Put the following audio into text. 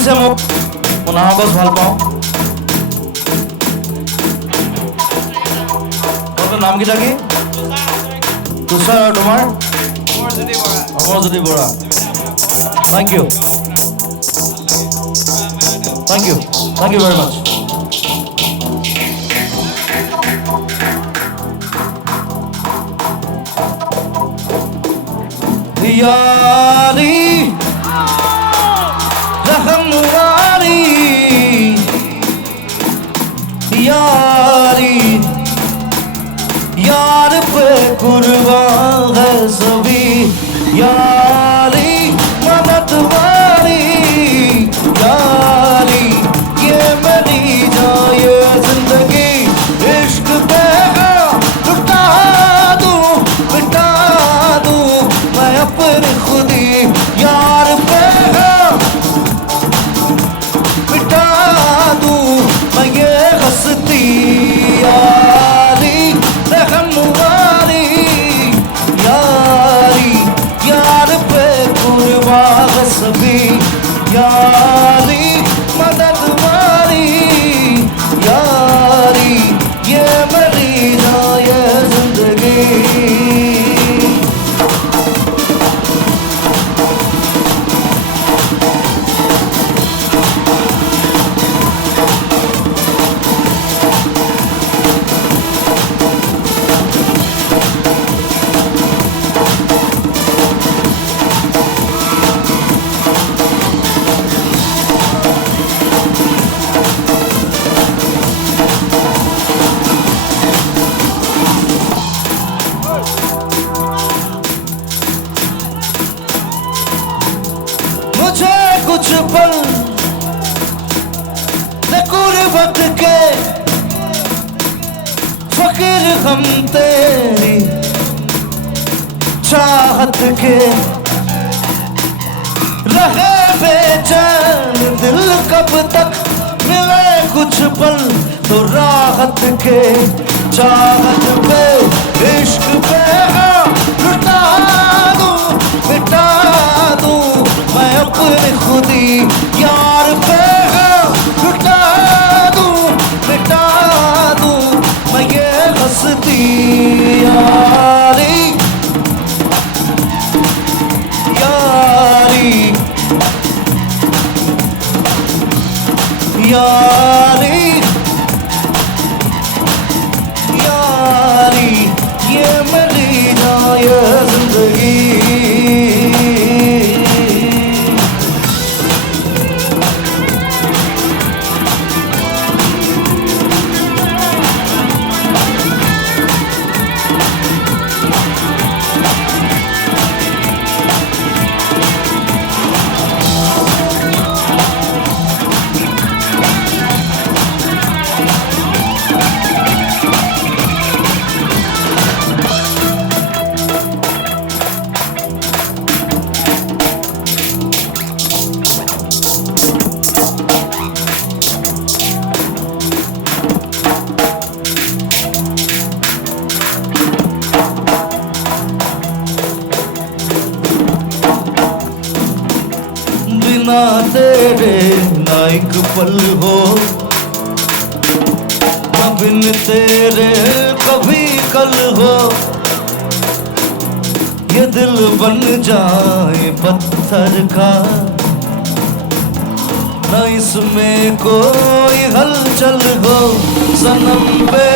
দিছে মোক মনাগছ ভাল পাওঁ তোৰ নাম কিটা কি তুষাৰ আৰু তোমাৰ Amarjyoti Bora thank you very much यारी रहमवारी यारी यार पे कुर्बान है सभी यारी मददवारी यारी ये मेरी जाए जिंदगी इश्क पे लुटा दूं मिटा दूं मैं अपनी खुदी यार पे मिटा दूं मैं ये हस्ती यारी रहमवारी यारी यार पे कुर्बान सभी यारी मददवारी यारी ये मेरी जाए जिंदगी मुझे कुछ पल गुर्बत के फकीर हम तेरी चाहत के रहे बेचैन दिल कब तक मिले कुछ पल तो राहत के चाहत पे इश्क पे लुटा दूं मिटा दूं मैं अपनी खुदी यार पे लुटा दूं मिटा दूं मैं ये हस्ती यारी यारी यारी यारी ये मेरी जाए जिंदगी बिना तेरे ना एक पल हो ना बिन तेरे कभी कल हो ये दिल बन जाए पत्थर का ना इसमें कोई हलचल हो सनम बे